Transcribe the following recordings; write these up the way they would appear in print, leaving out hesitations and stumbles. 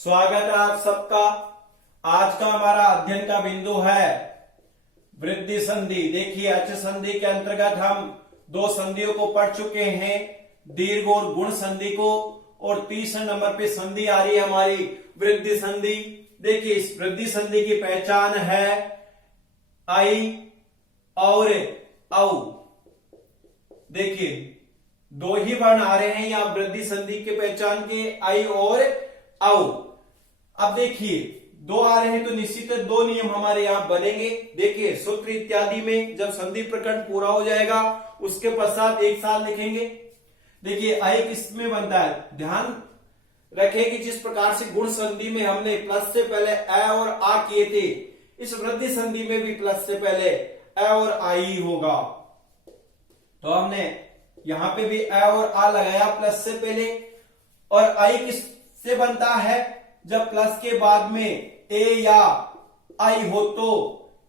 स्वागत है आप सबका। आज का हमारा अध्ययन का बिंदु है वृद्धि संधि। देखिए, अच संधि के अंतर्गत हम दो संधियों को पढ़ चुके हैं, दीर्घ और गुण संधि को, और तीसरे नंबर पे संधि आ रही है हमारी वृद्धि संधि। देखिए, इस वृद्धि संधि की पहचान है आई और औ। देखिए, दो ही वर्ण आ रहे हैं यहां वृद्धि संधि के पहचान के, आई और औ। अब देखिए, दो आ रहे हैं तो निश्चित दो नियम हमारे यहां बनेंगे। देखिए, सूत्र इत्यादि में जब संधि प्रकरण पूरा हो जाएगा उसके पश्चात एक साथ लिखेंगे। देखिए, आई किस में बनता है, ध्यान रखें कि जिस प्रकार से गुण संधि में हमने प्लस से पहले अ और आ किए थे, इस वृद्धि संधि में भी प्लस से पहले अ और आ ही होगा। तो हमने यहां पे भी अ और आ लगाया प्लस से पहले। और आई किस से बनता है, जब प्लस के बाद में ए या आई हो तो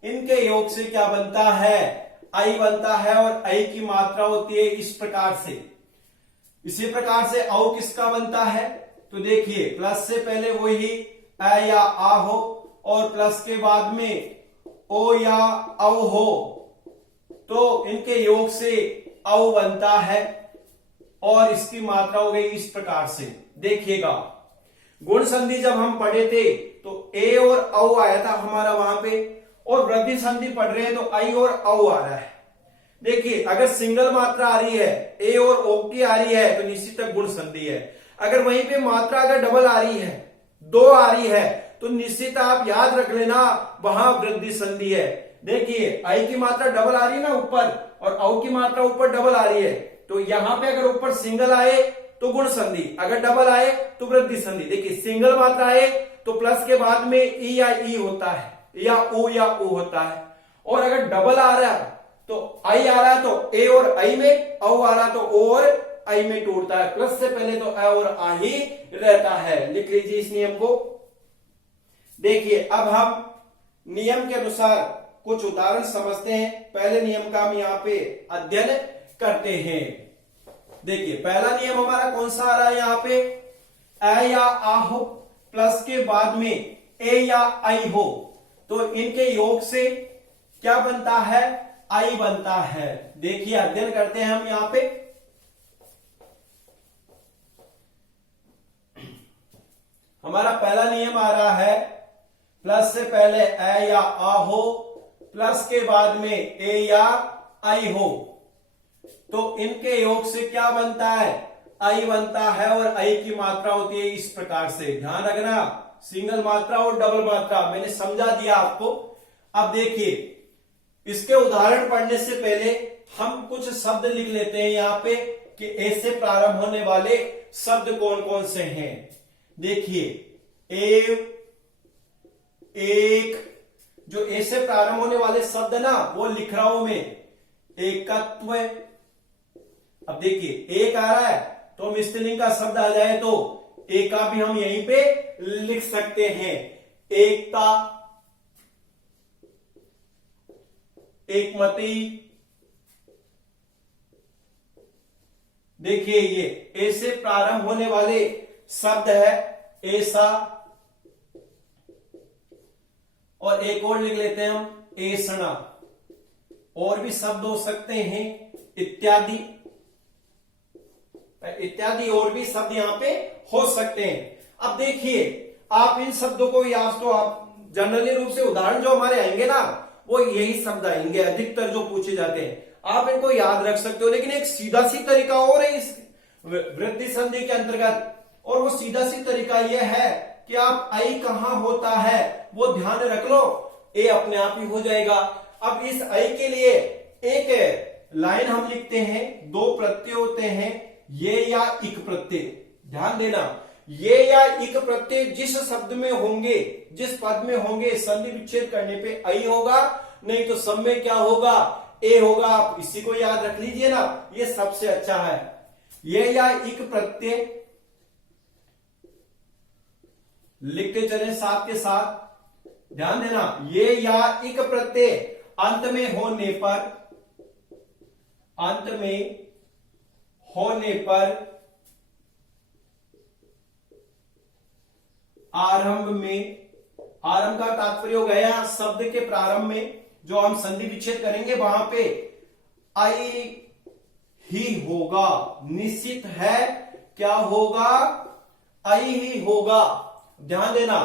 इनके योग से क्या बनता है, आई बनता है। और आई की मात्रा होती है इस प्रकार से। इसी प्रकार से औ किसका बनता है, तो देखिए, प्लस से पहले वही अ या आ हो और प्लस के बाद में ओ या औ हो तो इनके योग से औ बनता है और इसकी मात्रा हो गई इस प्रकार से। देखिएगा, गुण संधि जब हम पढ़े थे तो ए और औ आया था हमारा वहां पे, और वृद्धि संधि पढ़ रहे हैं तो आई और औ आ रहा है। देखिए, अगर सिंगल मात्रा आ रही है, ए और ओ की आ रही है, तो निश्चित गुण संधि है। अगर वहीं पे मात्रा अगर डबल आ रही है, दो आ रही है, तो निश्चित आप याद रख लेना वहां वृद्धि संधि है। देखिए, आई की मात्रा डबल आ रही है ना ऊपर, और औ की मात्रा ऊपर डबल आ रही है, तो यहां पे अगर ऊपर सिंगल आए तो गुण संधि, अगर डबल आए तो वृद्धि संधि। देखिए, सिंगल मात्रा आए तो प्लस के बाद में ई या ई होता है, या ओ होता है। और अगर डबल आ रहा है तो आई आ रहा है तो ए और आई में, औ आ रहा है तो ओ और आई में टूटता है। प्लस से पहले तो अ और आ ही रहता है। लिख लीजिए इस नियम को। देखिए, अब हम नियम के अनुसार कुछ उदाहरण समझते हैं। पहले नियम का हम यहाँ पे अध्ययन करते हैं। देखिए, पहला नियम हमारा कौन सा आ रहा है यहाँ पे, अ या आ हो प्लस के बाद में ए या आई हो तो इनके योग से क्या बनता है, आई बनता है। देखिए, अध्ययन करते हैं हम यहां पे। हमारा पहला नियम आ रहा है, प्लस से पहले अ या आ हो प्लस के बाद में ए या आई हो तो इनके योग से क्या बनता है, आई बनता है। और आई की मात्रा होती है इस प्रकार से। ध्यान रखना, सिंगल मात्रा और डबल मात्रा मैंने समझा दिया आपको। अब देखिए, इसके उदाहरण पढ़ने से पहले हम कुछ शब्द लिख लेते हैं यहां पे कि ए से प्रारंभ होने वाले शब्द कौन कौन से हैं। देखिए, एक, जो ए से प्रारंभ होने वाले शब्द ना, वो लिख रहा हूं मैं, एकत्व। अब देखिए, एक आ रहा है तो हम स्त्रीलिंग का शब्द आ जाए तो एक का भी हम यहीं पे लिख सकते हैं। एकता, एकमति। देखिए, ये ए से प्रारंभ होने वाले शब्द है, ऐसा। और एक और लिख लेते हैं हम, ऐसना। और भी शब्द हो सकते हैं, इत्यादि इत्यादि, और भी शब्द यहां पे हो सकते हैं। अब देखिए, आप इन शब्दों को या तो आप जनरली रूप से उदाहरण जो हमारे आएंगे ना, वो यही शब्द आएंगे अधिकतर जो पूछे जाते हैं, आप इनको याद रख सकते हो। लेकिन एक सीधा सी तरीका और है इस वृद्धि संधि के अंतर्गत, और वो सीधा सी तरीका यह है कि आप आई कहां होता है वो ध्यान रख लो, ए अपने आप ही हो जाएगा। अब इस आई के लिए एक लाइन हम लिखते हैं, दो प्रत्यय होते हैं, ये या इक प्रत्यय। ध्यान देना, ये या इक प्रत्यय जिस शब्द में होंगे, जिस पद में होंगे, संधि विच्छेद करने पे आई होगा, नहीं तो सब में क्या होगा, ए होगा। आप इसी को याद रख लीजिए ना, ये सबसे अच्छा है। ये या इक प्रत्यय लिखते चले साथ के साथ। ध्यान देना, ये या इक प्रत्यय अंत में होने पर, अंत में होने पर आरंभ में, आरंभ का तात्पर्य हो गया शब्द के प्रारंभ में जो हम संधि विच्छेद करेंगे वहां पे आई ही होगा, निश्चित है क्या होगा, आई ही होगा। ध्यान देना,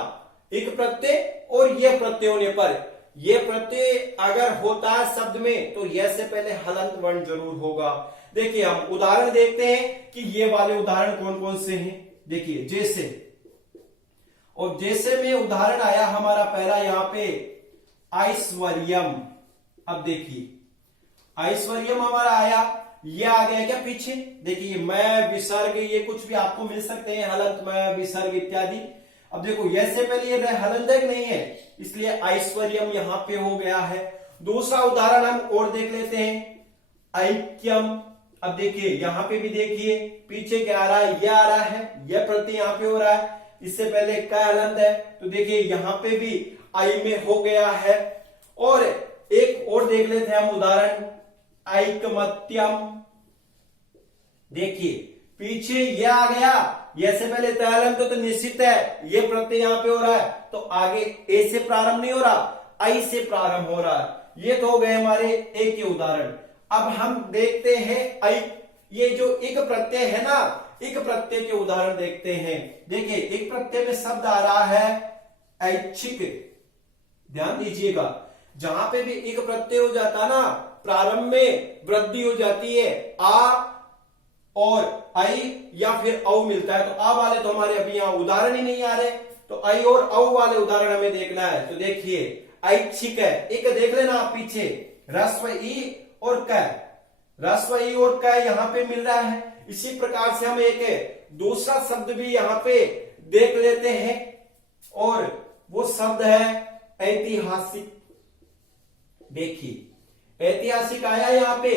एक प्रत्यय और यह प्रत्यय होने पर, यह प्रत्यय अगर होता है शब्द में तो यह से पहले हलंत वर्ण जरूर होगा। देखिए हम उदाहरण देखते हैं कि ये वाले उदाहरण कौन कौन से हैं। देखिए जैसे, और जैसे में उदाहरण आया हमारा पहला यहां पे ऐश्वर्यम। अब देखिए ऐश्वर्यम हमारा आया, ये आ गया क्या पीछे। देखिए मैं विसर्ग, ये कुछ भी आपको मिल सकते हैं, हलंत मैं विसर्ग इत्यादि। अब देखो ये से पहले ये हलंत नहीं है, इसलिए ऐश्वर्यम यहां पे हो गया है। दूसरा उदाहरण हम और देख लेते हैं, ऐक्यम। अब देखिए यहां पे भी देखिए पीछे क्या आ रहा है, यह आ रहा है, यह प्रत्यय यहां पे हो रहा है, इससे पहले का हलंत है, तो देखिए यहां पे भी आई में हो गया है। और एक और देख लेते हैं हम उदाहरण, ऐकमत्यम। देखिए पीछे यह आ गया, यह से पहले तयलंत तो निश्चित है, यह प्रत्यय यहां पे हो रहा है, तो आगे ए से प्रारंभ नहीं हो रहा, आई से प्रारंभ हो रहा है। ये तो हो गए हमारे ए के उदाहरण। अब हम देखते हैं ऐ, ये जो एक प्रत्यय है ना, एक प्रत्यय के उदाहरण देखते हैं। देखिए एक प्रत्यय में शब्द आ रहा है ऐच्छिक। ध्यान दीजिएगा, जहां पे भी एक प्रत्यय हो जाता ना, प्रारंभ में वृद्धि हो जाती है, आ और आई या फिर औ मिलता है, तो आ वाले तो हमारे अभी यहां उदाहरण ही नहीं आ रहे, तो आई और औ वाले उदाहरण हमें देखना है। तो देखिए ऐच्छिक है, एक देख लेना आप पीछे, ह्रस्व ई और क, ह्रस्व ई और क यहां पे मिल रहा है। इसी प्रकार से हम एक दूसरा शब्द भी यहां पे देख लेते हैं, और वो शब्द है ऐतिहासिक। देखिए ऐतिहासिक आया यहां पे,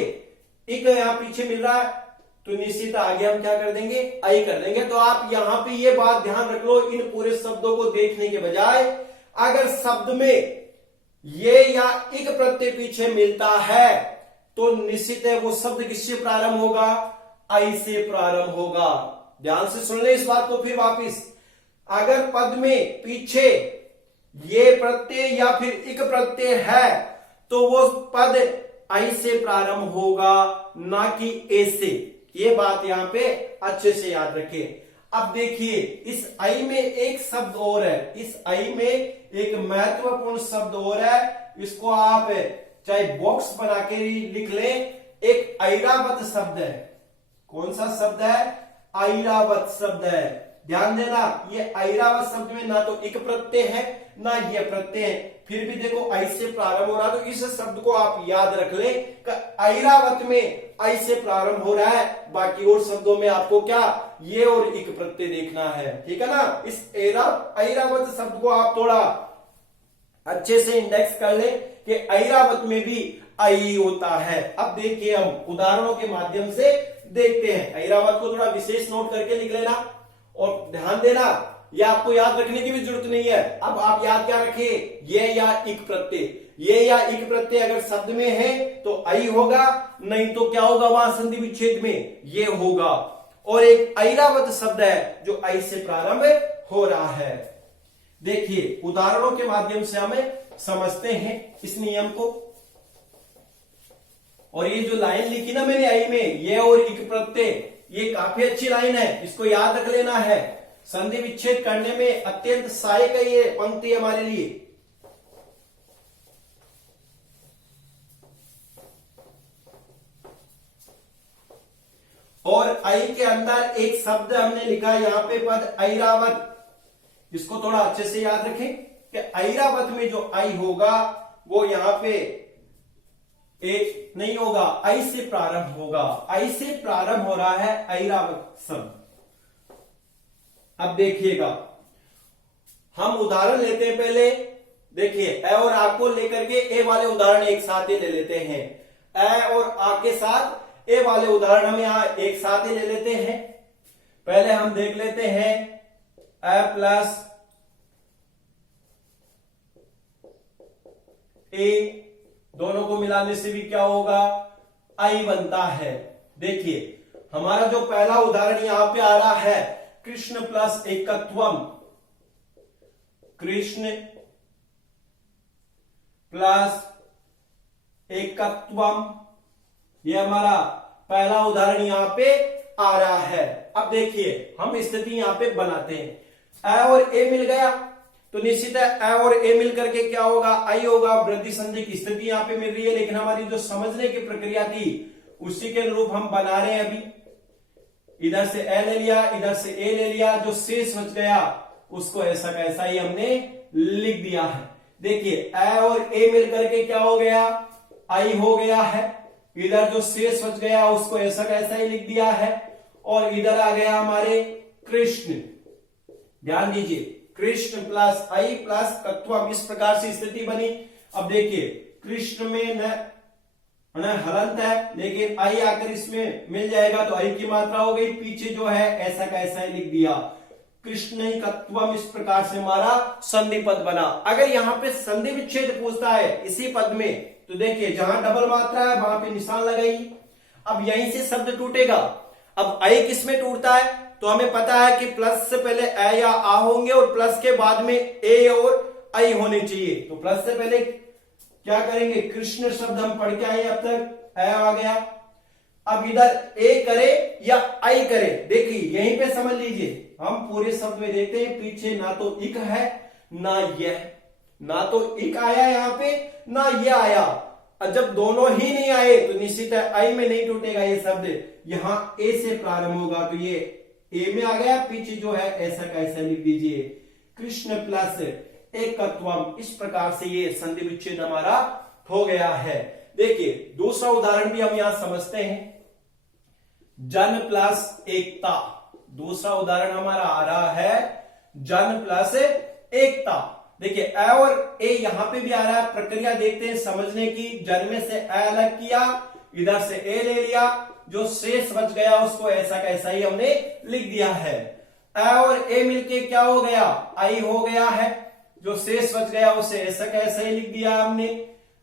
एक यहां पीछे मिल रहा है, तो निश्चित आगे हम क्या कर देंगे, आई कर देंगे। तो आप यहां पे ये बात ध्यान रख लो, इन पूरे शब्दों को देखने के बजाय अगर शब्द में ये या एक प्रत्यय पीछे मिलता है तो निश्चित है वो शब्द किससे प्रारंभ होगा, आई से प्रारंभ होगा। ध्यान से सुन ले इस बात को फिर वापिस, अगर पद में पीछे ये प्रत्यय या फिर एक प्रत्यय है तो वो पद आई से प्रारंभ होगा, ना कि ए से। ये बात यहां पे अच्छे से याद रखिए। अब देखिए इस आई में एक शब्द और है, इस आई में एक महत्वपूर्ण शब्द और है, इसको आप चाहे बॉक्स बना के लिख लें, एक ऐरावत शब्द है। कौन सा शब्द है, ऐरावत शब्द है। ध्यान देना, ये ऐरावत शब्द में ना तो एक प्रत्यय है ना ये प्रत्यय है, फिर भी देखो आई से प्रारंभ हो रहा, तो इस शब्द को आप याद रख ले, ऐरावत में आई से प्रारंभ हो रहा है, बाकी और शब्दों में आपको क्या ये और एक प्रत्यय देखना है, ठीक है ना। इस ऐरावत शब्द को आप थोड़ा अच्छे से इंडेक्स कर ले कि ऐरावत में भी आई होता है। अब देखिए हम उदाहरणों के माध्यम से देखते हैं, ऐरावत को थोड़ा विशेष नोट करके लिख लेना, और ध्यान देना ये आपको याद रखने की भी जरूरत नहीं है। अब आप याद क्या रखें, ये या एक प्रत्यय, ये या एक प्रत्यय अगर शब्द में है तो आई होगा, नहीं तो क्या होगा वहां संधि विच्छेद में ये होगा। और एक ऐरावत शब्द है जो आई से प्रारंभ हो रहा है। देखिए उदाहरणों के माध्यम से हमें समझते हैं इस नियम को। और ये जो लाइन लिखी ना मैंने आई में, ये और एक प्रत्यय, ये काफी अच्छी लाइन है, इसको याद रख लेना है। संधि विच्छेद करने में अत्यंत सहायक है ये पंक्ति हमारे लिए। और आई के अंदर एक शब्द हमने लिखा यहां पे पद ऐरावत, इसको थोड़ा अच्छे से याद रखें कि ऐरावत में जो आई होगा वो यहां पे एक नहीं होगा, आई से प्रारंभ होगा, आई से प्रारंभ हो रहा है ऐरावत शब्द। अब देखिएगा हम उदाहरण लेते हैं पहले। देखिए ए और आ को लेकर के ए वाले उदाहरण एक साथ ही ले लेते हैं, ए और आ के साथ ए वाले उदाहरण हम यहां एक साथ ही ले लेते हैं। पहले हम देख लेते हैं ए प्लस ए, दोनों को मिलाने से भी क्या होगा, आई बनता है। देखिए हमारा जो पहला उदाहरण यहां पे आ रहा है, कृष्ण प्लस एकत्वम, कृष्ण प्लस एकत्वम, यह हमारा पहला उदाहरण यहां पे आ रहा है। अब देखिए हम स्थिति यहां पे बनाते हैं। ए और ए मिल गया तो निश्चित है ए और ए मिल करके क्या होगा, आई होगा। वृद्धि संधि की स्थिति यहां पे मिल रही है, लेकिन हमारी जो समझने की प्रक्रिया थी उसी के अनुरूप हम बना रहे हैं। अभी इधर से ए ले लिया, इधर से ए ले लिया, जो शेष बच गया उसको ऐसा का ऐसा ही हमने लिख दिया है। देखिए ए और ए मिल करके क्या हो गया, आई हो गया है। इधर जो शेष बच गया उसको ऐसा का ऐसा ही लिख दिया है, और इधर आ गया हमारे कृष्ण। ध्यान दीजिए, कृष्ण प्लस आई प्लस तत्वम, इस प्रकार से स्थिति बनी। अब देखिए कृष्ण में न हलंत है, लेकिन आई आकर इसमें मिल जाएगा तो आई की मात्रा हो गई। पीछे जो है ऐसा का ऐसा ही लिख दिया, कृष्ण तत्वम। इस प्रकार से हमारा संधि पद बना। अगर यहां पे संधि विच्छेद पूछता है इसी पद में, तो देखिए जहां डबल मात्रा है वहां पे निशान लगाइए। अब यहीं से शब्द टूटेगा। अब आई किस में टूटता है, तो हमें पता है कि प्लस से पहले ए या आ होंगे और प्लस के बाद में ए और आई होने चाहिए। तो प्लस से पहले क्या करेंगे, कृष्ण शब्द हम पढ़ के आए, अब तक ए आ गया। अब इधर ए करे या आई करे, देखिए यहीं पे समझ लीजिए, हम पूरे शब्द में देखते हैं पीछे ना तो इक है ना यह, ना तो इक आया यहां पे ना यह आया। और जब दोनों ही नहीं आए तो निश्चित है आई में नहीं टूटेगा ये शब्द, यहां ए से प्रारंभ होगा, तो ये ए में आ गया। पीछे जो है ऐसा का ऐसा लिख दीजिए, कृष्ण प्लस एकत्वम। इस प्रकार से ये संधि विच्छेद हमारा हो गया है। देखिए दूसरा उदाहरण भी हम यहां समझते हैं, जन प्लस एकता। दूसरा उदाहरण हमारा आ रहा है जन प्लस एकता। देखिए ए और ए यहां पे भी आ रहा है, प्रक्रिया देखते हैं समझने की। जन में से ए अलग किया, इधर से ए ले लिया, जो शेष बच गया उसको ऐसा का ऐसा ही हमने लिख दिया है। ए और ए मिलके क्या हो गया, आई हो गया है। जो शेष बच गया उसे ऐसा का ऐसा ही लिख दिया हमने।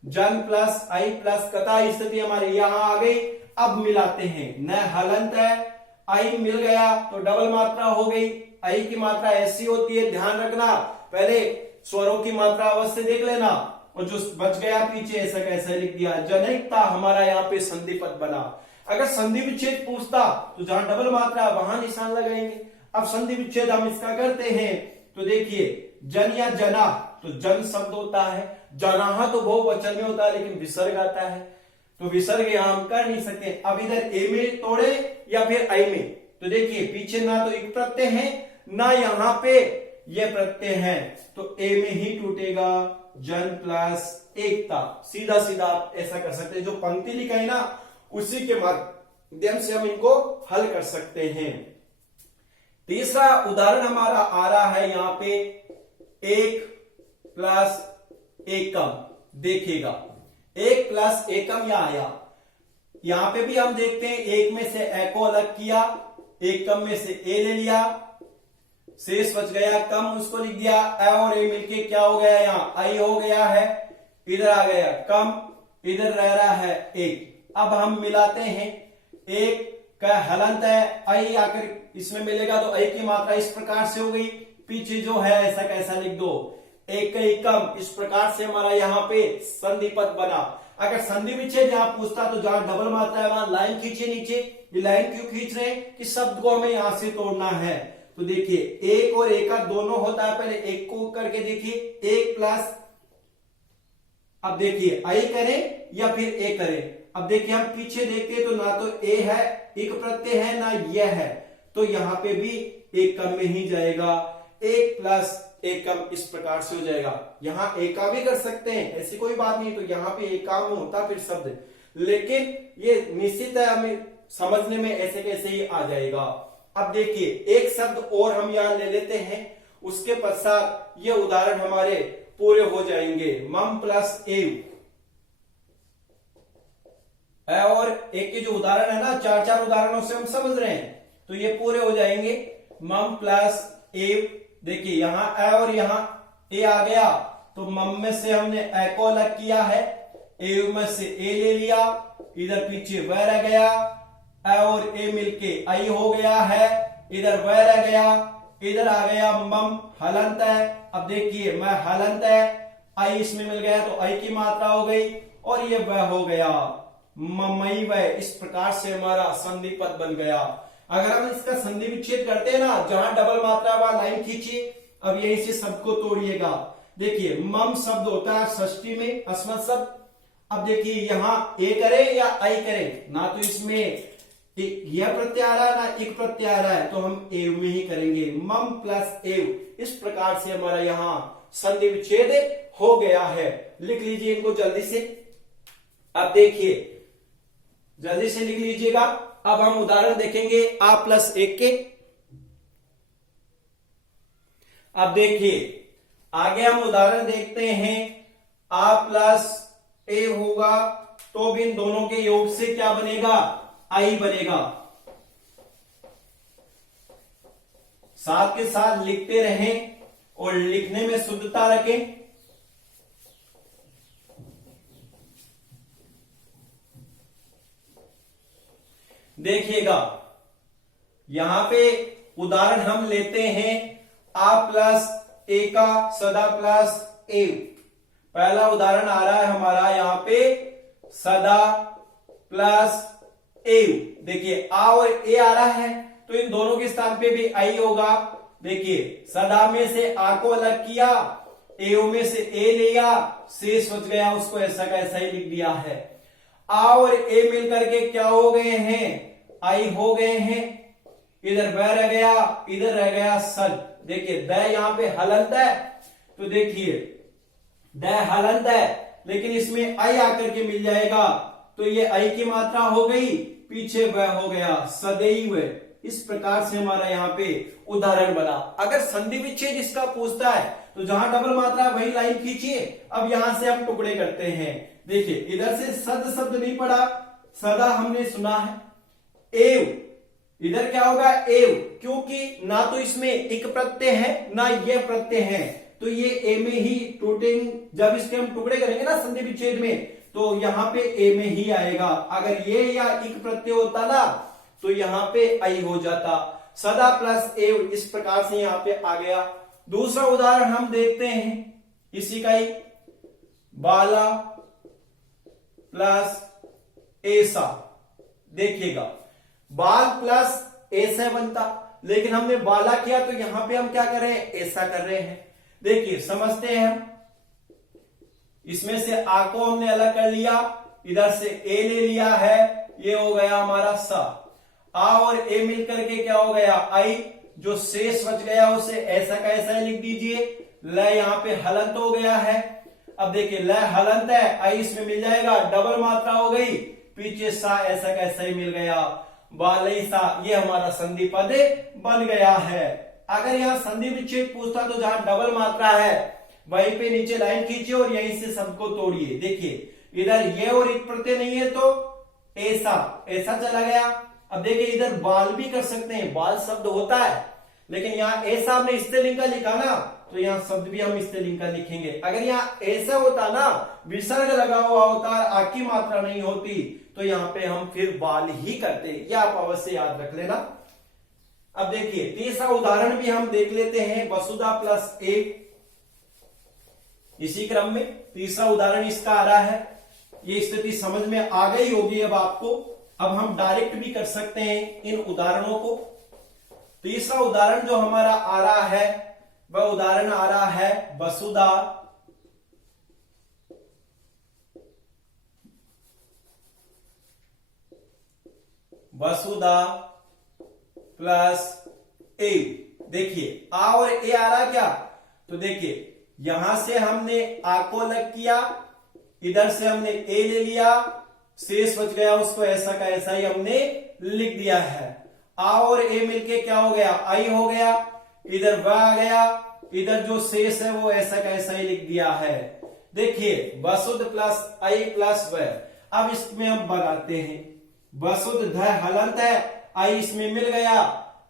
जन प्लस आई प्लस कथा स्थिति हमारी यहां आ गई। अब मिलाते हैं, न हलंत है, आई मिल गया तो डबल मात्रा हो गई। आई की मात्रा ऐसी होती है, ध्यान रखना, पहले स्वरों की मात्रा अवश्य देख लेना, और जो बच गया पीछे ऐसा कैसा लिख दिया। जनकता हमारा यहाँ पे संधि पद बना। अगर संधि विच्छेद पूछता तो जहां डबल मात्रा वहां निशान लगाएंगे। अब संधि विच्छेद हम इसका करते हैं, तो देखिए जन या जना, तो जन शब्द होता है, जनाहा तो बहुवचन में होता है लेकिन विसर्ग आता है, तो विसर्ग यहां हम कर नहीं सकते। अब इधर ए में तोड़े या फिर आई में, तो देखिए पीछे ना तो एक प्रत्यय है ना यहां पे ये प्रत्यय है, तो ए में ही टूटेगा। जन प्लस एकता, सीधा सीधा आप ऐसा कर सकते हैं। जो पंक्ति लिखा है ना उसी के माध्यम से हम इनको हल कर सकते हैं। तीसरा उदाहरण हमारा आ रहा है यहां पे एक प्लस एकम। देखिएगा एक प्लस एकम यहां आया, यहां पे भी हम देखते हैं एक में से ए को अलग किया, एकम में से ए ले लिया, शेष बच गया कम, उसको लिख दिया। ए और ए मिलके क्या हो गया, यहां आई हो गया है, इधर आ गया कम, इधर रह रहा है एक। अब हम मिलाते हैं, एक का हलंत है, आई आकर इसमें मिलेगा तो आई की मात्रा इस प्रकार से हो गई। पीछे जो है ऐसा कैसा लिख दो, एक का कम। इस प्रकार से हमारा यहाँ पे संधि पद बना। अगर संधि विच्छेद यहां पूछता तो जहां डबल मात्रा है वहां लाइन खींचे नीचे। ये लाइन क्यों खींच रहे हैं कि शब्द को हमें यहां से तोड़ना है। तो देखिए एक और एक का दोनों होता है, पहले एक को करके देखिए, एक प्लस, अब देखिए आई करें या फिर ए करें। अब देखिए हम पीछे देखते हैं तो ना तो ए है, एक प्रत्यय है, ना यह है, तो यहां पे भी एक कम में ही जाएगा। एक प्लस एक कम इस प्रकार से हो जाएगा। यहां एका भी कर सकते हैं, ऐसी कोई बात नहीं, तो यहां पे एक काम होता फिर शब्द, लेकिन ये निश्चित है हमें समझने में ऐसे कैसे ही आ जाएगा। अब देखिए एक शब्द और हम यहां ले लेते हैं, उसके पश्चात ये उदाहरण हमारे पूरे हो जाएंगे। मम प्लस एव, और एक के जो उदाहरण है ना, चार चार उदाहरणों से हम समझ रहे हैं, तो ये पूरे हो जाएंगे। मम प्लस एव, देखिए यहां ए और यहां ए आ गया, तो मम में से हमने ए को अलग किया है, एव में से ए ले लिया, इधर पीछे वह रह गया, ए और ए मिलके आई हो गया है, इधर वह रह गया, इधर आ गया मम हलंत है। अब देखिए मैं हलंत है, आई इसमें मिल गया तो आई की मात्रा हो गई और ये वह हो गया ममई वह। इस प्रकार से हमारा संधि पद बन गया। अगर हम इसका संधि विच्छेद करते हैं ना, जहां डबल मात्रा वाला लाइन खींचिए, अब यहीं से शब्द को तोड़िएगा। देखिए मम शब्द होता है षष्ठी में अस्मत् शब्द। अब देखिए यहां ए करे या आई करे, ना तो इसमें यह प्रत्यय आ रहा है ना एक प्रत्यय आ रहा है, तो हम एव में ही करेंगे, मम प्लस एव। इस प्रकार से हमारा यहां संधि विच्छेद हो गया है। लिख लीजिए इनको जल्दी से। अब देखिए जल्दी से लिख लीजिएगा। अब हम उदाहरण देखेंगे आ प्लस एक के। अब देखिए आगे हम उदाहरण देखते हैं। आ प्लस ए होगा तो भी इन दोनों के योग से क्या बनेगा, आई बनेगा। साथ के साथ लिखते रहें और लिखने में शुद्धता रखें। देखिएगा यहां पे उदाहरण हम लेते हैं आ प्लस ए का सदा प्लस ए। पहला उदाहरण आ रहा है हमारा यहां पे सदा प्लस ए। देखिए आ और ए आ रहा है तो इन दोनों के स्थान पे भी आई होगा। देखिए सदा में से आ को अलग किया, ए में से ए लिया, शेष बच गया, उसको ऐसा का ऐसा ही लिख दिया है। आ और ए मिलकर के क्या हो गए हैं, आई हो गए हैं। इधर ब रह गया, इधर रह गया सद। देखिए द यहां पे हलंत है तो देखिए द हलंत है, लेकिन इसमें आई आकर के मिल जाएगा तो ये आई की मात्रा हो गई, पीछे वह हो गया सदैव। इस प्रकार से हमारा यहाँ पे उदाहरण बना। अगर संधि विच्छेद इसका पूछता है तो जहां डबल मात्रा वही लाइन खींचिए। अब यहां से हम टुकड़े करते हैं। देखिए इधर से सद शब्द नहीं पड़ा, सदा हमने सुना है। एव इधर क्या होगा एव, क्योंकि ना तो इसमें एक प्रत्यय है ना यह प्रत्यय है, तो ये ए में ही टूटेंगे। जब इसके हम टुकड़े करेंगे ना संधि विच्छेद में तो यहां पे ए में ही आएगा। अगर ये या एक प्रत्यय होता ना तो यहां पे आई हो जाता। सदा प्लस एव इस प्रकार से यहां पे आ गया। दूसरा उदाहरण हम देखते हैं इसी का ही, बाला प्लस ऐसा। देखिएगा बाल प्लस ऐसा बनता, लेकिन हमने बाला किया तो यहां पे हम क्या कर रहे हैं, ऐसा कर रहे हैं। देखिए समझते हैं हम, इसमें से आ को हमने अलग कर लिया, इधर से ए ले लिया है, ये हो गया हमारा सा। आ और ए मिलकर के क्या हो गया आई, जो शेष बच गया उसे ऐसा का ऐसा लिख दीजिए। ल यहां पे हलंत हो गया है। अब देखिए ल हलंत है, आई इसमें मिल जाएगा, डबल मात्रा हो गई, पीछे सा ऐसा का ऐसा ही मिल गया, बालैसा। ये हमारा संधि पद बन गया है। अगर यहाँ संधि विच्छेद पूछता तो जहां डबल मात्रा है वहीं पे नीचे लाइन खींचिए और यहीं से शब्द को तोड़िए। देखिए इधर ये और एक प्रत्यय नहीं है तो ऐसा ऐसा चला गया। अब देखिए इधर बाल भी कर सकते हैं, बाल शब्द होता है, लेकिन यहाँ ऐसा हमने स्त्रीलिंग का लिखा ना तो यहाँ शब्द भी हम स्त्रीलिंग का लिखेंगे। अगर यहाँ ऐसा होता ना, विसर्ग लगा हुआ होता, आ की मात्रा नहीं होती, तो यहाँ पे हम फिर बाल ही करते। यह आप अवश्य याद रख लेना। अब देखिए तीसरा उदाहरण भी हम देख लेते हैं, वसुधा प्लस एक। इसी क्रम में तीसरा उदाहरण इसका आ रहा है। ये स्थिति समझ में आ गई होगी अब आपको। अब हम डायरेक्ट भी कर सकते हैं इन उदाहरणों को। तीसरा उदाहरण जो हमारा आ रहा है वह उदाहरण आ रहा है वसुधा प्लस ए। देखिए आ और ए आ रहा क्या, तो देखिए यहां से हमने आ को अलग किया, इधर से हमने ए ले लिया, शेष बच गया, उसको ऐसा का ऐसा ही हमने लिख दिया है। आ और ए मिलके क्या हो गया, आई हो गया, इधर व आ गया, इधर जो शेष है वो ऐसा का ऐसा ही लिख दिया है। देखिए वसुध प्लस आई प्लस व। अब इसमें हम बनाते हैं, वसुध ध हलंत है, आई इसमें मिल गया,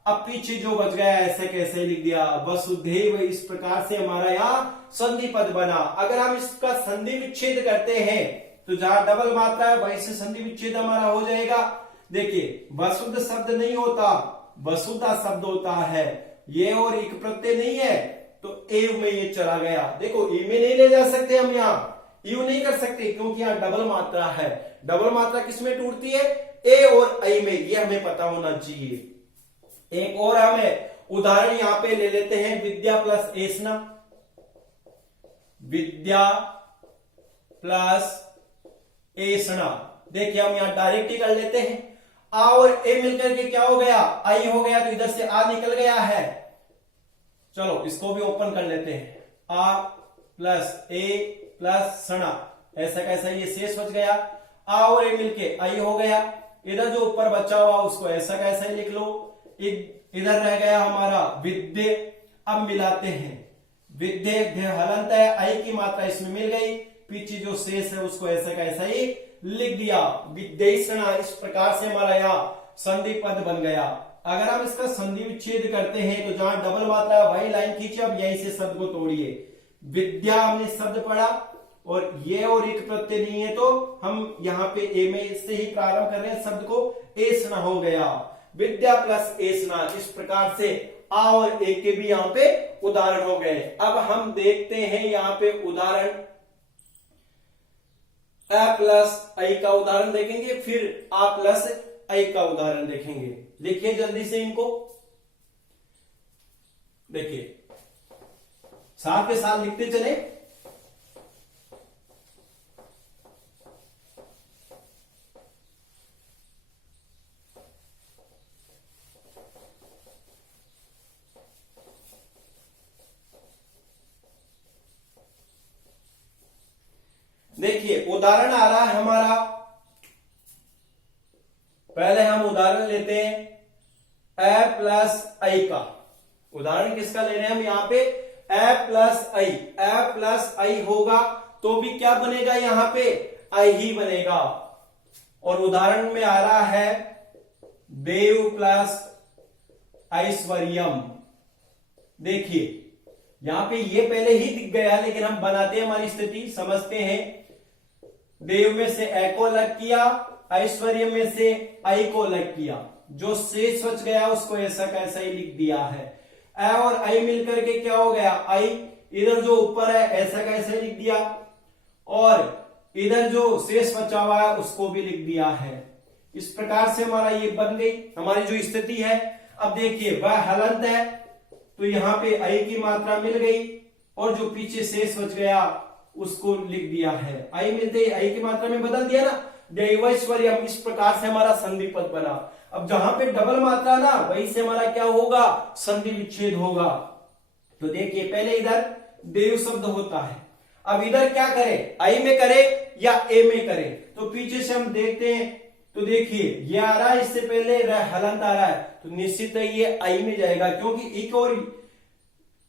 अब पीछे जो बच गया ऐसे कैसे लिख दिया वसुधैव। इस प्रकार से हमारा यहाँ संधि पद बना। अगर हम इसका संधि विच्छेद करते हैं तो जहां डबल मात्रा है वहीं से संधि विच्छेद हमारा हो जाएगा। देखिए वसुध शब्द नहीं होता, वसुधा शब्द होता है। ये और एक प्रत्यय नहीं है तो ए में ये चला गया। देखो ई में नहीं ले जा सकते हम, यहां यू नहीं कर सकते क्योंकि यहां डबल मात्रा है। डबल मात्रा किसमें टूटती है? ए और आई में, ये हमें पता होना चाहिए। एक और हमें उदाहरण यहां पे ले लेते हैं, विद्या प्लस एसना। विद्या प्लस एसना, देखिए हम यहां डायरेक्ट ही कर लेते हैं। आ और ए मिलकर के क्या हो गया? आई हो गया, तो इधर से आ निकल गया है। चलो इसको भी ओपन कर लेते हैं। आ प्लस ए प्लस सना, ऐसा कैसा ये शेष बच गया। आ और ए मिलके आई हो गया, इधर जो ऊपर बचा हुआ उसको ऐसा कैसा ही लिख लो। इधर रह गया हमारा विद्य। अब मिलाते हैं, विद्य हलंत है, आई की मात्रा इसमें मिल गई, पीछे जो शेष है उसको ऐसा कैसा ही लिख दिया, विद्यसना। इस प्रकार से हमारा यहाँ संधि पद बन गया। अगर हम इसका संधि विच्छेद करते हैं तो जहां डबल मात्रा वही लाइन खींचे, अब यहीं से शब्द को तोड़िए। विद्या हमने शब्द पढ़ा और ये और एक प्रत्यय नहीं है तो हम यहाँ पे ए में से ही प्रारंभ कर रहे हैं, शब्द को एसना हो गया। विद्या प्लस एसना, इस प्रकार से आ और ए के भी यहाँ पे उदाहरण हो गए। अब हम देखते हैं यहाँ पे उदाहरण, अ प्लस आई का उदाहरण देखेंगे, फिर आ प्लस आई का उदाहरण देखेंगे। लिखिए जल्दी से इनको, देखिए साथ के साथ लिखते चले। देखिए उदाहरण आ रहा है हमारा, पहले हम उदाहरण लेते हैं ए प्लस आई का। उदाहरण किसका ले रहे हैं हम यहाँ पे? ए प्लस आई। ए प्लस आई होगा तो भी क्या बनेगा? यहाँ पे आई ही बनेगा। और उदाहरण में आ रहा है देव प्लस ऐश्वर्यम। देखिए यहां पे ये पहले ही दिख गया, लेकिन हम बनाते हैं, हमारी स्थिति समझते हैं। देव में से ए को अलग किया, ऐश्वर्य में से आई को अलग किया, जो शेष बच गया उसको ऐसा कैसा ही लिख दिया है। ए और आई मिलकर के क्या हो गया? आई। इधर जो ऊपर है ऐसा कैसे लिख दिया, और इधर जो शेष बचा हुआ है उसको भी लिख दिया है। इस प्रकार से हमारा ये बन गई हमारी जो स्थिति है। अब देखिए वह हलंत है तो यहां पे आई की मात्रा मिल गई, और जो पीछे शेष बच गया उसको लिख दिया है। आई मिलते ही आई की मात्रा में बदल दिया ना, दैवैश्वर्यम। इस प्रकार से हमारा संधि पद बना। अब जहां पे डबल मात्रा ना, वहीं से हमारा क्या होगा? संधि विच्छेद होगा। तो देखिए पहले इधर देव शब्द होता है, अब इधर क्या करें? आई में करें या ए में करें? तो पीछे से हम देखते हैं तो देखिए ये आ रहा है, इससे पहले हलंत आ रहा है, तो निश्चित है ये आई में जाएगा, क्योंकि एक और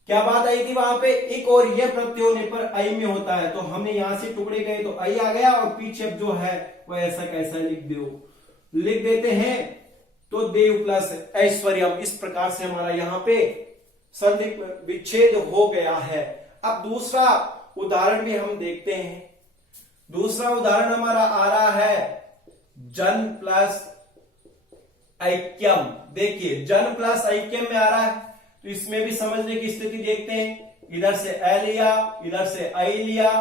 क्या बात आई थी वहां पे, एक और ये प्रत्यय होने पर आई में होता है। तो हमने यहां से टुकड़े गए तो आई आ गया, और पीछे अब जो है वो ऐसा कैसा लिख देते हैं। तो देव प्लस ऐश्वर्यम, इस प्रकार से हमारा यहाँ पे संधि विच्छेद हो गया है। अब दूसरा उदाहरण भी हम देखते हैं। दूसरा उदाहरण हमारा आ रहा है जन प्लस ऐक्यम। देखिए जन प्लस ऐक्यम में आ रहा है, तो इसमें भी समझने की स्थिति देखते हैं। इधर से ए लिया, इधर से आई लिया,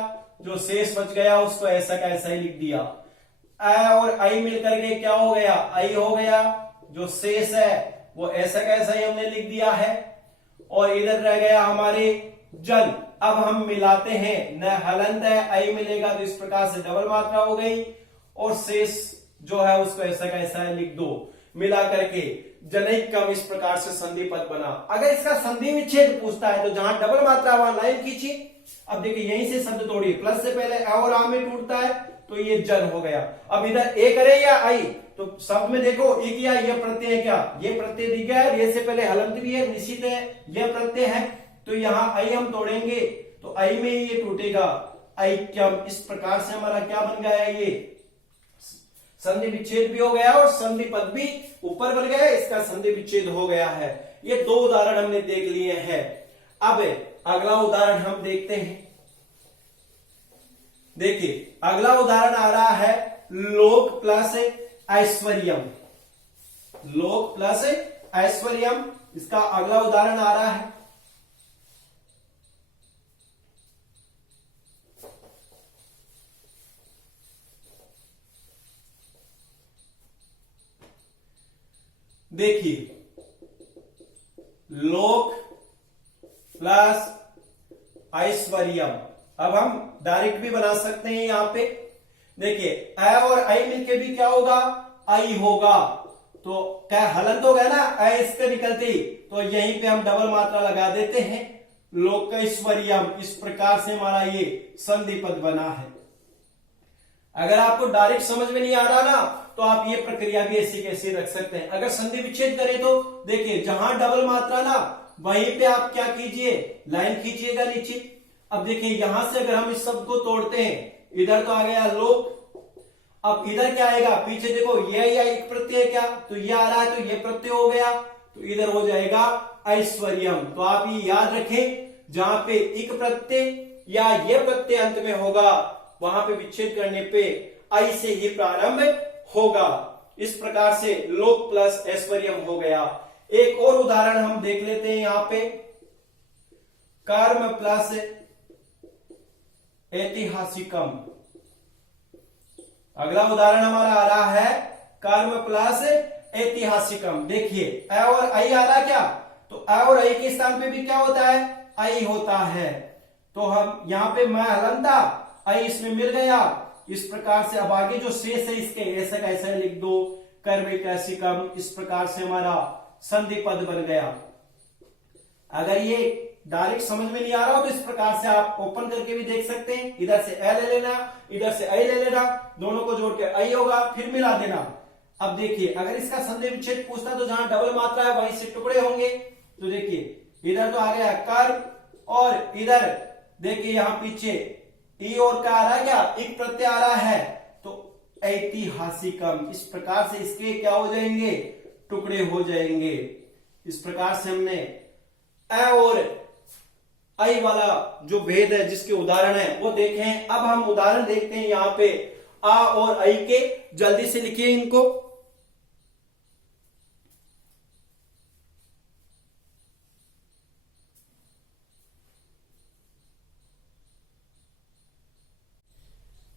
जो शेष बच गया उसको ऐसा कैसा ही लिख दिया। ए और आई मिलकर के क्या हो गया? आई हो गया, जो शेष है वो ऐसा कैसा ही हमने लिख दिया है। और इधर रह गया हमारे जन। अब हम मिलाते हैं, न हलंत है, आई मिलेगा, तो इस प्रकार से डबल मात्रा हो गई, और शेष जो है उसको ऐसा कैसा है लिख दो। मिला करके जनैक्यम, इस प्रकार से संधि पद बना। अगर इसका संधि विच्छेद पूछता है तो जहां डबल मात्रा वहां लाइन खींची। अब देखिए यहीं से शब्द तोड़िए, प्लस से पहले अ और आ में टूटता है तो ये जन हो गया। अब इधर ए करे या आई, तो शब्द में देखो एक या ये प्रत्यय है, क्या ये प्रत्यय दिख गया है, ये से पहले हलंत भी है, निश्चित है यह प्रत्यय है, तो यहाँ आई हम तोड़ेंगे तो आई में ये टूटेगा, ऐक्यम। इस प्रकार से हमारा क्या बन गया है? ये संधि विच्छेद भी हो गया और संधि पद भी ऊपर बन गया, इसका संधि विच्छेद हो गया है। ये दो उदाहरण हमने देख लिए हैं। अब अगला उदाहरण हम देखते हैं। देखिए अगला उदाहरण आ रहा है लोक प्लस ऐश्वर्यम। लोक प्लस ऐश्वर्यम, इसका अगला उदाहरण आ रहा है। देखिए, लोक प्लस ऐश्वर्यम। अब हम डायरेक्ट भी बना सकते हैं यहां पे। देखिए, अ और आई मिलके भी क्या होगा, आई होगा। तो क्या हलंत हो गया ना, अ इसके निकलते ही, तो यहीं पे हम डबल मात्रा लगा देते हैं, लोकैश्वर्यम। इस प्रकार से हमारा ये संधि पद बना है। अगर आपको डायरेक्ट समझ में नहीं आ रहा ना, तो आप ये प्रक्रिया भी ऐसी कैसे रख सकते हैं। अगर संधि विच्छेद करें तो देखिए, जहां डबल मात्रा ना, वहीं पे आप क्या कीजिए, लाइन खींचिएगा नीचे। अब देखिए, यहां से अगर हम इस शब्द को तोड़ते हैं, इधर तो आ गया लोक, अब इधर क्या आएगा, पीछे देखो ये या एक प्रत्यय क्या, तो ये आ रहा है, तो ये प्रत्यय हो गया, तो इधर हो जाएगा ऐश्वर्यम। तो आप ये याद रखें, जहां पे इक प्रत्यय या ये प्रत्यय अंत में होगा, वहां पे विच्छेद करने पे आई से ही प्रारंभ होगा। इस प्रकार से लोक प्लस ऐश्वर्यम हो गया। एक और उदाहरण हम देख लेते हैं यहां पे, कर्म प्लस ऐतिहासिकम। अगला उदाहरण हमारा आ रहा है कर्म प्लस ऐतिहासिकम। देखिए, अ और आई आ रहा क्या, तो अ और आई के स्थान पे भी क्या होता है, आई होता है। तो हम यहां पे मैं हलंता, आई इसमें मिल गया। इस प्रकार से अब आगे जो शेष है इसके ऐसा का ऐसा लिख दो, कर्म ऐतिहासिकम। इस प्रकार से हमारा संधि पद बन गया। अगर ये डायरेक्ट समझ में नहीं आ रहा हो तो इस प्रकार से आप ओपन करके भी देख सकते हैं। इधर से ए ले लेना, इधर से आई ले लेना, दोनों को जोड़ के आई होगा, फिर मिला देना। अब देखिए, अगर इसका संधि विच्छेद पूछता तो जहां डबल मात्रा है वहीं से टुकड़े होंगे। तो देखिए, इधर तो आ गया कर, और इधर देखिए यहां पीछे ई और क्या आ रहा है, क्या एक प्रत्यय आ रहा है, तो ऐतिहासिकम। इस प्रकार से इसके क्या हो जाएंगे, टुकड़े हो जाएंगे। इस प्रकार से हमने अ और आई वाला जो भेद है, जिसके उदाहरण है वो देखे हैं। अब हम उदाहरण देखते हैं यहां पे आ और आई के। जल्दी से लिखिए इनको।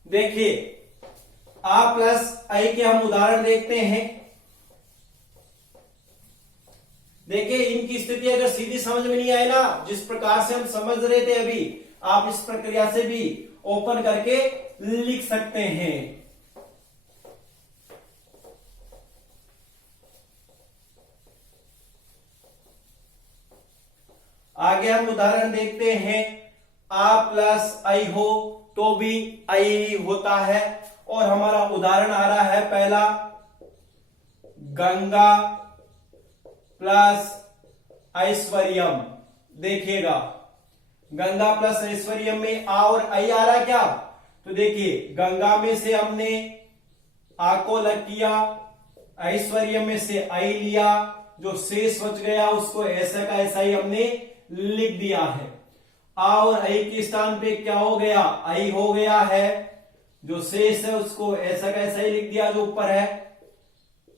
देखिए, आ प्लस आई के हम उदाहरण देखते हैं। देखिए, इनकी स्थिति अगर सीधी समझ में नहीं आए ना, जिस प्रकार से हम समझ रहे थे अभी, आप इस प्रक्रिया से भी ओपन करके लिख सकते हैं। आगे हम उदाहरण देखते हैं। आ प्लस आई हो तो भी आई होता है। और हमारा उदाहरण आ रहा है पहला, गंगा प्लस ऐश्वर्यम। देखिएगा, गंगा प्लस ऐश्वर्यम में आ और आई आ रहा क्या, तो देखिए गंगा में से हमने आ को अलग किया, ऐश्वर्यम में से आई लिया, जो शेष बच गया उसको ऐसा का ऐसा ही हमने लिख दिया है। आ और आई के स्थान पे क्या हो गया, आई हो गया है, जो शेष है उसको ऐसा का ऐसा ही लिख दिया जो ऊपर है,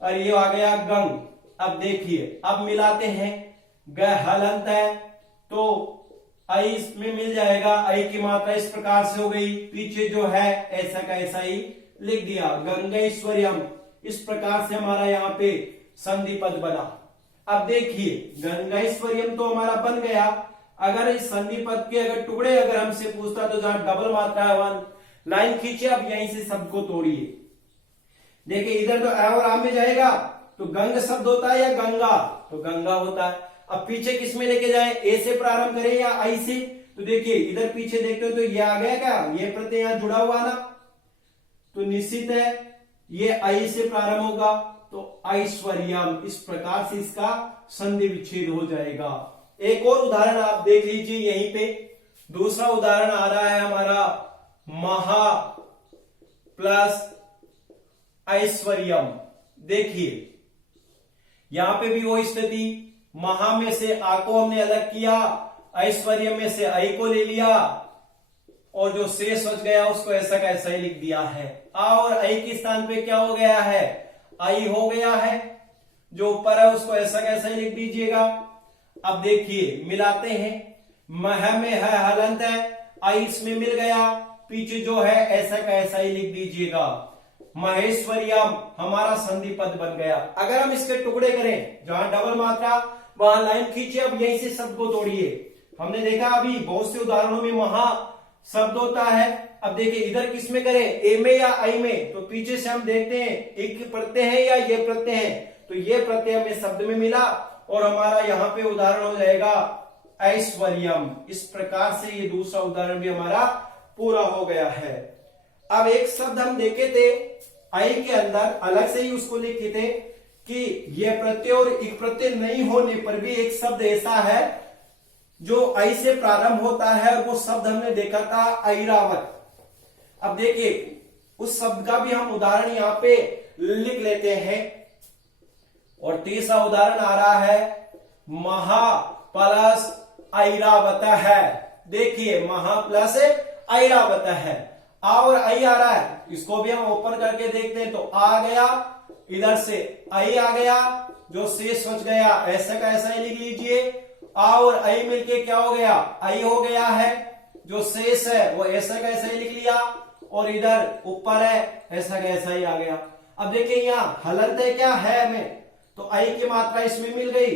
और ये आ गया गंग। अब देखिए, अब मिलाते हैं, ग हलंत है तो आई इसमें मिल जाएगा, आई की मात्रा इस प्रकार से हो गई, पीछे जो है ऐसा का ऐसा ही लिख दिया, गंगैश्वर्यम। इस प्रकार से हमारा यहाँ पे संधि पद बना। अब देखिए, गंगैश्वर्यम तो हमारा बन गया। अगर इस संधि पद के अगर टुकड़े अगर हमसे पूछता तो जहां डबल मात्रा है वन लाइन खींचे, अब यहीं से सबको तोड़िए। देखिए, इधर तो अ और आ में जाएगा तो गंग शब्द होता है या गंगा, तो गंगा होता है। अब पीछे किस में लेके जाए, ए से प्रारंभ करें या आई से, तो देखिए इधर पीछे देखते हो तो ये आ गया क्या, ये प्रत्यय यहां जुड़ा हुआ ना, तो निश्चित है ये आई से प्रारंभ होगा, तो ऐश्वर्यम। इस प्रकार से इसका संधि विच्छेद हो जाएगा। एक और उदाहरण आप देख लीजिए यहीं पे। दूसरा उदाहरण आ रहा है हमारा, महा प्लस ऐश्वर्यम। देखिए, यहां पे भी वो स्थिति, महा में से आ को हमने अलग किया, ऐश्वर्य में से आई को ले लिया, और जो शेष बच गया उसको ऐसा का ऐसा ही लिख दिया है। आ और आई के स्थान पे क्या हो गया है, आई हो गया है, जो ऊपर है उसको ऐसा का ऐसा ही लिख दीजिएगा। अब देखिए मिलाते हैं, मह में है हलंत है, आई इसमें मिल गया, पीछे जो है ऐसा का ऐसा ही लिख दीजिएगा। महेश्वरियम हमारा संधि पद बन गया। अगर हम इसके टुकड़े करें, जहां डबल मात्रा वहां लाइन खींचिए, अब यहीं से शब्द को तोड़िए। हमने देखा अभी बहुत से उदाहरणों में महा शब्द होता है। अब देखिए इधर किस में करें, ए में या आई में, तो पीछे से हम देखते हैं एक प्रत्यय है या ये प्रत्यय है, तो ये प्रत्यय हमें शब्द में मिला और हमारा यहाँ पे उदाहरण हो जाएगा ऐश्वर्यम। इस प्रकार से ये दूसरा उदाहरण भी हमारा पूरा हो गया है। अब एक शब्द हम देखे थे आई के अंदर, अलग से ही उसको लिखे थे कि ये प्रत्यय और एक प्रत्यय नहीं होने पर भी एक शब्द ऐसा है जो आई से प्रारंभ होता है, और वो शब्द हमने देखा था ऐरावत। अब देखिए उस शब्द का भी हम उदाहरण यहां पे लिख लेते हैं, और तीसरा उदाहरण आ रहा है महा प्लस ऐरावत है। देखिए महा प्लस ऐरावत है, आ और आई आ रहा है, इसको भी हम ओपन करके देखते हैं तो आ गया, इधर से आई आ गया, जो शेष बच गया ऐसा का ऐसा ही लिख लीजिए। आ और आई मिलके क्या हो गया, आई हो गया है, जो शेष है वो ऐसा का ऐसा ही लिख लिया, और इधर ऊपर है ऐसा का ऐसा ही आ गया। अब देखिए यहाँ हलंत है क्या है हमें, तो आई की मात्रा इसमें मिल गई,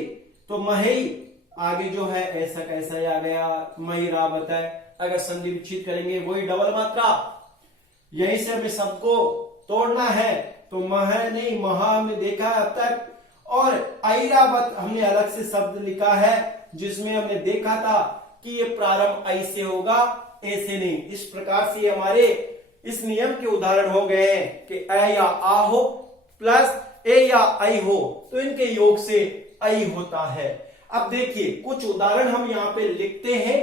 तो मही आगे जो है ऐसा का ऐसा ही आ गया, महिरावत है। अगर संधि विच्छेद करेंगे वही डबल मात्रा, यहीं से हमें सबको तोड़ना है, तो मह नहीं महा हमने देखा है अब तक, और ऐरावत हमने अलग से शब्द लिखा है जिसमें हमने देखा था कि ये प्रारंभ आई से होगा, ऐसे नहीं। इस प्रकार से हमारे इस नियम के उदाहरण हो गए हैं कि ए या आ हो प्लस ए या आई हो, तो इनके योग से आई होता है। अब देखिए कुछ उदाहरण हम यहाँ पे लिखते हैं,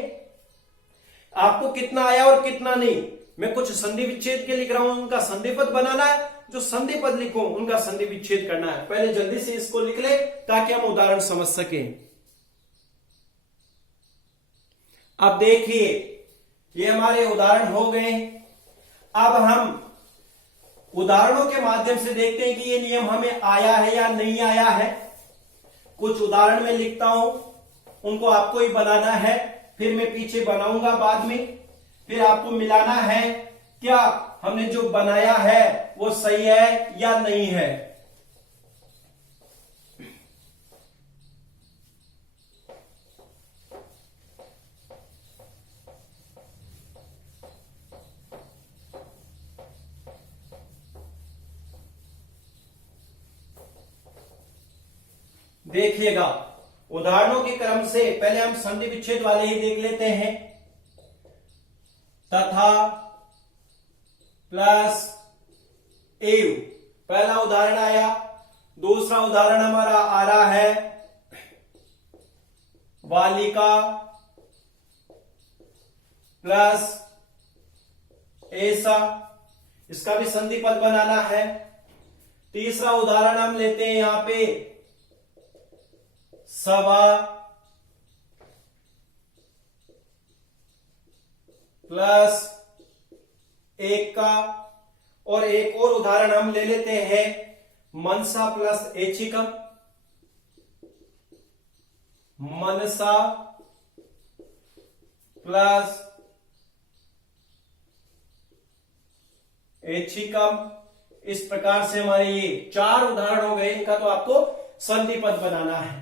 आपको कितना आया और कितना नहीं। मैं कुछ संधि विच्छेद के लिख रहा हूं, उनका संधि पद बनाना है, जो संधि पद लिखो उनका संधि विच्छेद करना है। पहले जल्दी से इसको लिख ले ताकि हम उदाहरण समझ सकें। अब देखिए ये हमारे उदाहरण हो गए। अब हम उदाहरणों के माध्यम से देखते हैं कि ये नियम हमें आया है या नहीं आया है। कुछ उदाहरण में लिखता हूं, उनको आपको ही बनाना है, फिर मैं पीछे बनाऊंगा बाद में, फिर आपको मिलाना है क्या हमने जो बनाया है वो सही है या नहीं है। देखिएगा उदाहरणों के क्रम से पहले हम संधि विच्छेद वाले ही देख लेते हैं। तथा प्लस एव पहला उदाहरण आया। दूसरा उदाहरण हमारा आ रहा है बालिका प्लस ऐसा, इसका भी संधि पद बनाना है। तीसरा उदाहरण हम लेते हैं यहां पे सवा प्लस एक का, और एक और उदाहरण हम ले लेते हैं मनसा प्लस ऐच्छिकम। मनसा प्लस ऐच्छिकम। इस प्रकार से हमारे ये 4 उदाहरण हो गए, इनका तो आपको संधि पद बनाना है।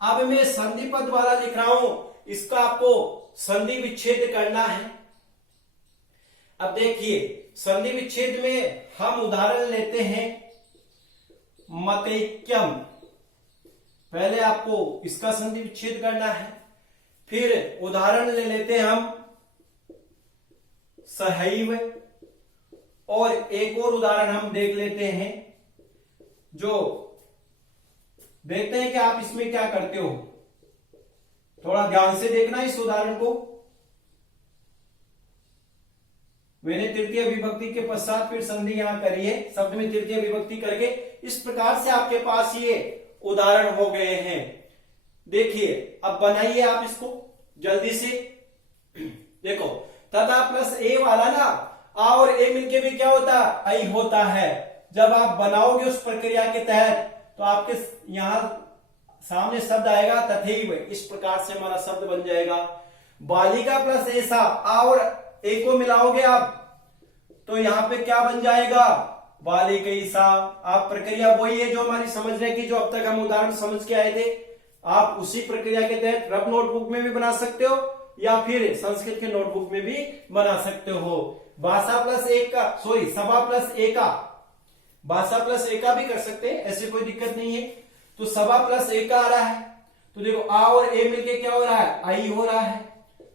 अब मैं संधि पद वाला लिख रहा हूं, इसका आपको संधि विच्छेद करना है। अब देखिए संधि विच्छेद में हम उदाहरण लेते हैं मतैक्यम। पहले आपको इसका संधि विच्छेद करना है, फिर उदाहरण ले लेते हैं हम सहैव, और एक और उदाहरण हम देख लेते हैं, जो देखते हैं कि आप इसमें क्या करते हो। थोड़ा ध्यान से देखना इस उदाहरण को। मैंने तृतीय विभक्ति के पश्चात फिर संधि यहां करी है, शब्द में तृतीय विभक्ति करके। इस प्रकार से आपके पास ये उदाहरण हो गए हैं। देखिए अब बनाइए आप इसको जल्दी से। देखो तथा प्लस ए वाला ना, आ और ए मिलके भी क्या होता है, आई होता है। जब आप बनाओगे उस प्रक्रिया के तहत तो आपके यहां सामने शब्द आएगा तथैव, इस प्रकार से हमारा शब्द बन जाएगा। बालिका प्लस ऐसा, आ और ए को मिलाओगे आप तो यहां पे क्या बन जाएगा, बालिकैसा। आप प्रक्रिया वही है जो हमारी समझने की, जो अब तक हम उदाहरण समझ के आए थे, आप उसी प्रक्रिया के तहत रफ नोटबुक में भी बना सकते हो या फिर संस्कृत के नोटबुक में भी बना सकते हो। भाषा प्लस एक का, सॉरी सभा प्लस एका, भाषा प्लस एका भी कर सकते हैं, ऐसे कोई दिक्कत नहीं है। तो सभा प्लस एका आ रहा है, तो देखो आ और ए मिलके क्या हो रहा है, आई हो रहा है,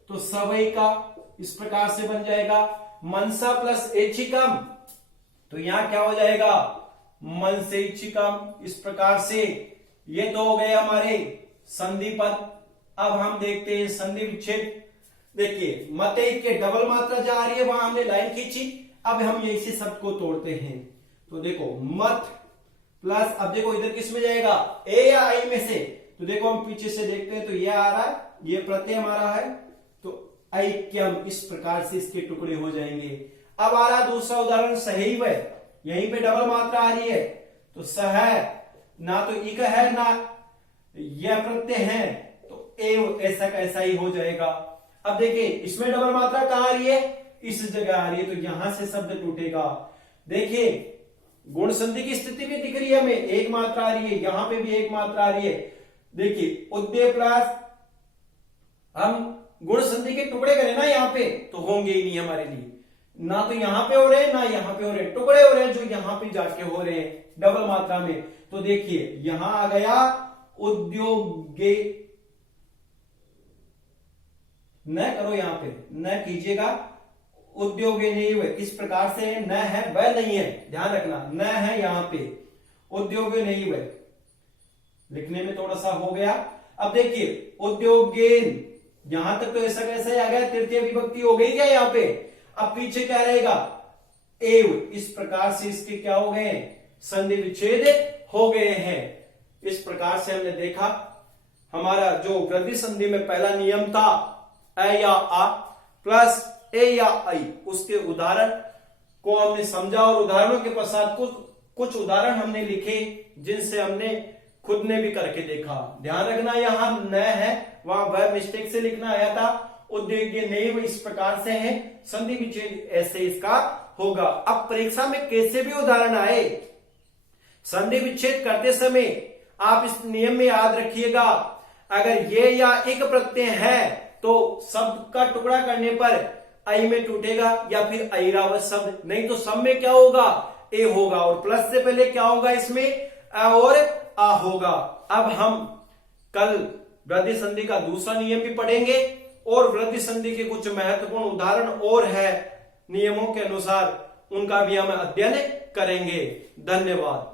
तो सवई का इस प्रकार से बन जाएगा। मनसा प्लस ऐच्छिकम, तो यहां क्या हो जाएगा, मन से इच्छिकम, इस प्रकार से। ये तो हो गए हमारे संधि पद। अब हम देखते हैं संधि विच्छेद। देखिए मते के डबल मात्रा जा रही है, वहां हमने लाइन खींची, अब हम यही से शब्द को तोड़ते हैं। तो देखो मत प्लस, अब देखो इधर किस में जाएगा, ए या आई में से, तो देखो हम पीछे से देखते हैं तो ये आ रहा है, ये प्रत्यय हमारा है, तो ऐक्यम, इस प्रकार से इसके टुकड़े हो जाएंगे। अब आ रहा दूसरा उदाहरण सहैव, यहीं पे डबल मात्रा आ रही है, तो सह, ना तो इक है ना यह प्रत्यय है, तो एव ऐसा का ऐसा ही हो जाएगा। अब देखिए इसमें डबल मात्रा कहां आ रही है, इस जगह आ रही है, तो यहां से शब्द टूटेगा। देखिए गुण संधि की स्थिति भी दिख रही है हमें, एक मात्रा आ रही है, यहां पे भी एक मात्रा आ रही है। देखिए उद्दय प्लस, हम गुण संधि के टुकड़े करें ना यहाँ पे, तो होंगे ही नहीं हमारे लिए, ना तो यहां पे हो रहे ना यहां पे हो रहे, टुकड़े हो रहे हैं जो यहां पे जाके हो रहे हैं डबल मात्रा में। तो देखिए यहां आ गया उद्योगे, न करो यहां पे, न कीजिएगा, उद्योगे नहीं हुए, इस प्रकार से न है वह नहीं है, ध्यान रखना, न है यहां पे, उद्योगे नहीं हुए, लिखने में थोड़ा सा हो गया। अब देखिए उद्योगेन, यहां तक तो ऐसा कैसे आ गया, तृतीय विभक्ति हो गई क्या यहाँ पे। अब पीछे क्या रहेगा, एव, इस प्रकार से इसके क्या हो गए, संधि विच्छेद हो गए हैं। इस प्रकार से हमने देखा हमारा जो वृद्धि संधि में पहला नियम था अ या आ प्लस ए या आई, उसके उदाहरण को हमने समझा और उदाहरणों के पश्चात कुछ उदाहरण हमने लिखे जिनसे हमने खुद ने भी करके देखा। ध्यान रखना यहां न है, वहां वह मिस्टेक से लिखना आया था, उद्योग्य नहीं इस प्रकार से है, संधि विच्छेद ऐसे इसका होगा। अब परीक्षा में कैसे भी उदाहरण आए, संधि विच्छेद करते समय आप इस नियम में याद रखिएगा, अगर ये या एक प्रत्यय है तो शब्द का टुकड़ा करने पर आई में टूटेगा या फिर ऐरावत शब्द, नहीं तो सब में क्या होगा, ए होगा, और प्लस से पहले क्या होगा इसमें, अ और आ होगा। अब हम कल वृद्धि संधि का दूसरा नियम भी पढ़ेंगे और वृद्धि संधि के कुछ महत्वपूर्ण उदाहरण और है नियमों के अनुसार, उनका भी हम अध्ययन करेंगे। धन्यवाद।